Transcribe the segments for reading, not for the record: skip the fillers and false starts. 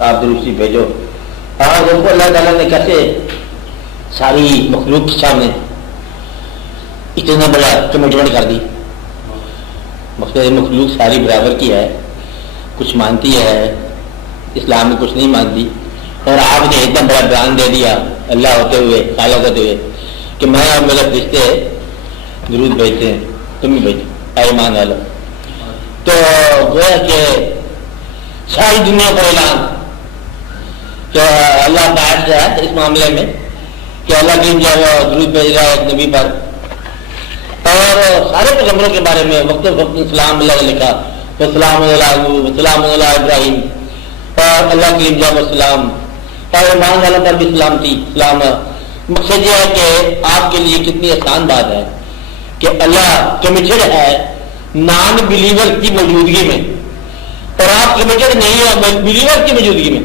آپ درستی بھیجو. اور ان کو اللہ تعالیٰ نے کیسے ساری مخلوق کے سامنے اتنا بڑا کمٹمنٹ کر دی. مخلوق ساری برابر کی ہے, کچھ مانتی ہے اسلام میں, کچھ نہیں مانتی, اور آپ نے اتنا بڑا بیان دے دیا اللہ ہوتے ہوئے, خالق ہوتے ہوئے, کہ میں اور میرے فرشتے درود بھیجتے ہیں, تم بھی بھیجو اے ایمان والو. تو گویا کہ ساری دنیا پر اعلان کہ اللہ باعث ہے اس معاملے میں کہ اللہ کی جو ہے درود بھیج رہا ہے ایک نبی پر, اور سارے پیغمبروں کے بارے میں وقت وقت سلام اللہ علیہ لکھا, وسلام علیہ ابراہیم, اور اللہ کی جب السلام, اور ایمان والوں پر بھی سلام تھی سلام. مقصد یہ ہے کہ آپ کے لیے کتنی آسان بات ہے کہ اللہ کمیٹڈ ہے نان بلیور کی موجودگی میں, اور آپ کمیٹڈ نہیں ہے بلیور کی موجودگی میں.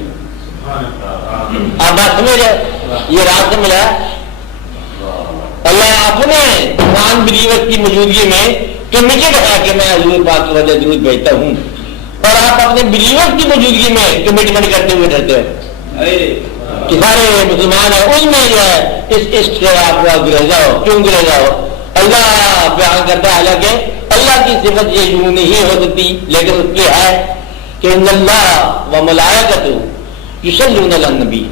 آپ بات سمجھ رہے, یہ رات سمجھ رہا ہے. اللہ اپنے نان بلیور کی موجودگی میں کمیٹڈ ہے کہ میں حضور پاک کی وجہ درود بھیجتا ہوں, اور آپ اپنے بلیور کی موجودگی میں کمٹمنٹ کرتے ہوئے ڈرتے ہو کہ سارے مسلمان ہیں, اس میں جو ہے اس عشق سے آپ گریزا ہو. کیوں گریزا ہو؟ اللہ بیان کرتا ہے حالانکہ اللہ کی صفت یہ یوں نہیں ہو سکتی, لیکن اس کی ہے کہ ان اللہ و ملائکتہ یصلون علی النبی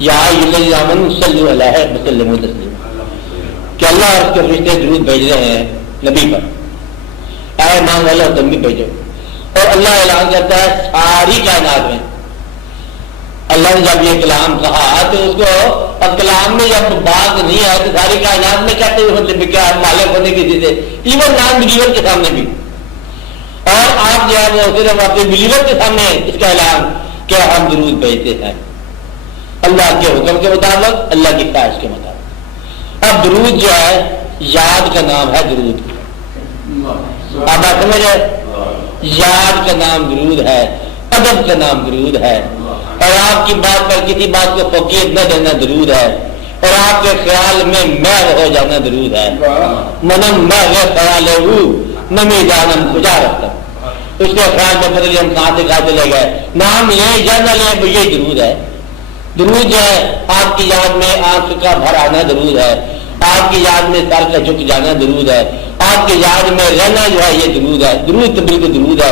یا ایھا الذین آمنوا صلوا علیہ وسلموا تسلیما, کہ اللہ اور اس کے فرشتے درود بھیج رہے ہیں نبی پر, اے ایمان والو تم بھی بھیجو. اور اللہ اعلان کرتا ہے ساری کائنات میں. اللہ نے جب یہ کلام کہا تو اس کو, اب کلام میں جب بات نہیں ہے تو ساری کائنات میں کہتے ہوئے مطلب کیا مالک ہونے کی چیزیں ایون نان بلیور کے سامنے بھی, اور آپ جو ہے وہ صرف اپنے بلیور کے سامنے اس کا اعلان کہ ہم درود بھیجتے ہیں اللہ کے حکم کے مطابق, اللہ کی خواہش کے مطابق. اب درود جو ہے یاد کا نام ہے درود. آپ بات سمجھ رہے, یاد کا نام درود ہے, ادب کا نام درود ہے, اور آپ کی بات پر کسی بات کو فوقیت نہ دینا درود ہے, اور آپ کے خیال میں محو ہو جانا درود ہے. منم محو خیال نمی جانم کجا رکھتا, اس کے خیال میں بدلی ہم کہاں سے کہاں چلے گئے, نام لیں یا نہ لیں یہ درود ہے. درود جو ہے آپ کی یاد میں آنکھ کا بھر آنا درود ہے, آپ کی یاد میں سر کا جھک جانا درود ہے, آپ کی یاد میں رہنا جو ہے یہ درود ہے. درود تو بالکل درود ہے,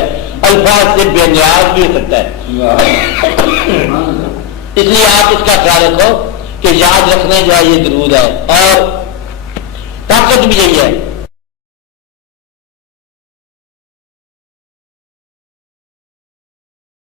الفاظ سے بے نیاز بھی ہو سکتا ہے. اس لیے آپ اس کا خیال رکھو کہ یاد رکھنا جو ہے یہ درود ہے, اور طاقت بھی یہی ہے